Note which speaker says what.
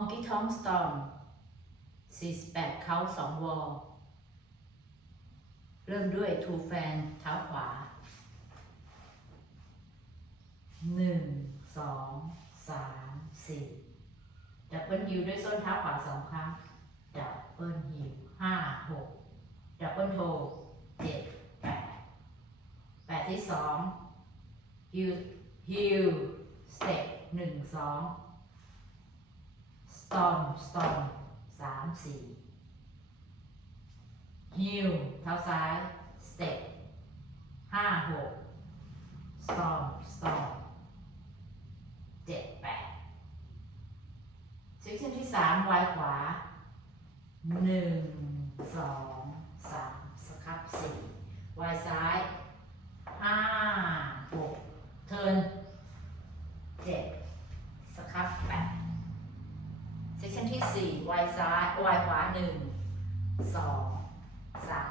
Speaker 1: Monkey Tom Storm 48 เขา2วอลเริ่มด้วย Two Fan เท้าขวา 1 2 3 4 ดับเบิลฮิวด้วยส้นเท้าขวาสองครั้ง ดับเบิลฮิวห้าหกดับเบิลโทเจ็ดแปดแปดที่สองฮิวฮิวสเต็ปหนึ่งสอง ตอมสตอมสามสี่ฮิวเท้าซ้ายสเต็ปห้าหกสตอมสตอมเจ็ดแปดเซกชันที่สามวายขวาหนึ่งสองสามสครับสี่วายซ้ายห้าหกเทิร์นเจ็ดสครับแปดเซกชัน ที่สี่วายซ้ายวายขวาหนึ่งสองสาม